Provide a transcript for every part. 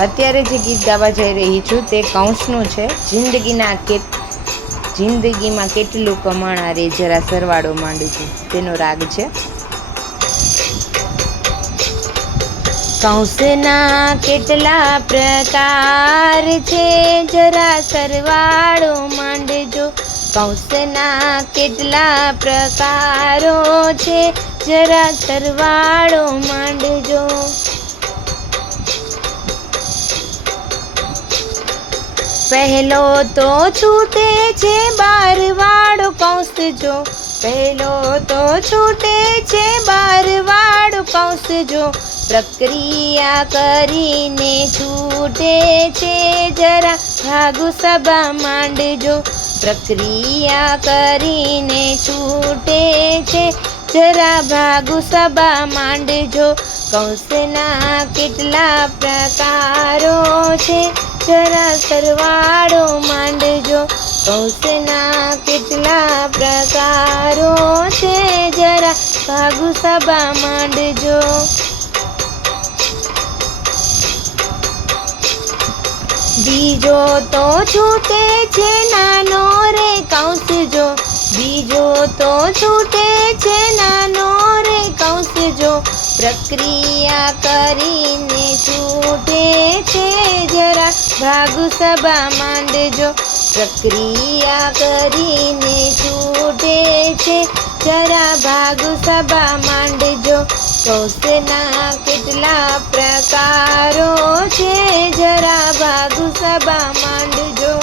અત્યારે જે ગીત ગાવા જઈ રહી છું તે કૌંસનું છે. જિંદગીના કે જિંદગીમાં કેટલું કમાણા રે જરા સરવાળો માંડું છું. તેનો રાગ છે. કૌંસના કેટલા પ્રકાર છે જરા સરવાળો માંડજો. કૌંસના કેટલા પ્રકારો છે જરા સરવાળો માંડજો. પહેલો તો છૂટે છે બારવાળો કૌંસ જો પહેલો તો છૂટે છે બારવાળો કૌંસ જો પ્રક્રિયા કરીને છૂટે છે જરા ભાગુ સભા માંડજો. પ્રક્રિયા કરીને છૂટે છે જરા ભાગુ સભા માંડજો. કૌંસના કેટલા પ્રકારો છે? જરા સરવાળો માંડજો. કૌશના કેટલા પ્રકારો છે? જરા ભાગુ સભા માંડજો. બીજો તો છૂટે છે નાનો રે કૌશજો. બીજો તો છૂટે છે નાનો રે કૌશજો. પ્રક્રિયા કરીને છૂટે છે ભાગુ સભા માંડજો. પ્રક્રિયા કરીને છૂટે છે. જરા ભાગ સભા માંડજો. શોષના કેટલા પ્રકારો છે. જરા ભાગ સભા માંડજો.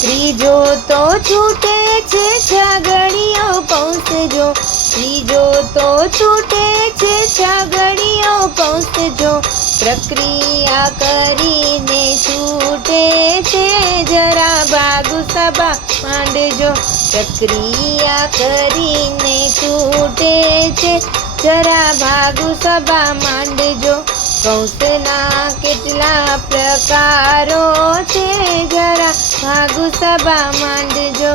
ત્રીજો તો છૂટે છે. છગડીઓ પહોંચજો. ત્રીજો તો છૂટે છે. પ્રક્રિયા કરીને છૂટે છે જરા ભાગુ સભા માંડજો. પ્રક્રિયા કરીને છૂટે છે જરા ભાગુ સભા માંડજો. કૌશના કેટલા પ્રકારો છે જરા ભાગુ સભા માંડજો.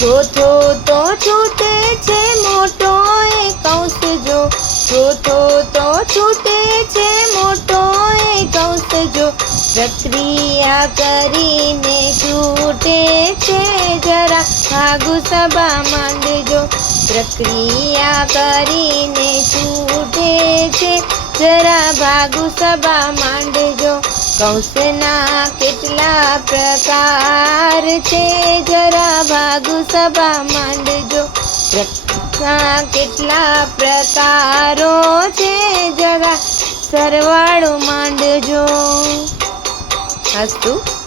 ચોથો તો છૂટે છે મોટો એ કૌંસ જો. ચોથો તો છૂટે છે મોટો એ કૌંસ જો. પ્રક્રિયા કરીને છૂટે છે જરા. ભાગુ સભા માંડજો. પ્રક્રિયા કરીને છૂટે છે જરા. ભાગુ સભા માંડજો. કૌંસના કેટલા પ્રકાર છે? જરા ભાગુ સભા માંડજો. પ્રકૃતિના કેટલા પ્રકારો છે? જરા સરવાળો માંડજો. અસ્તુ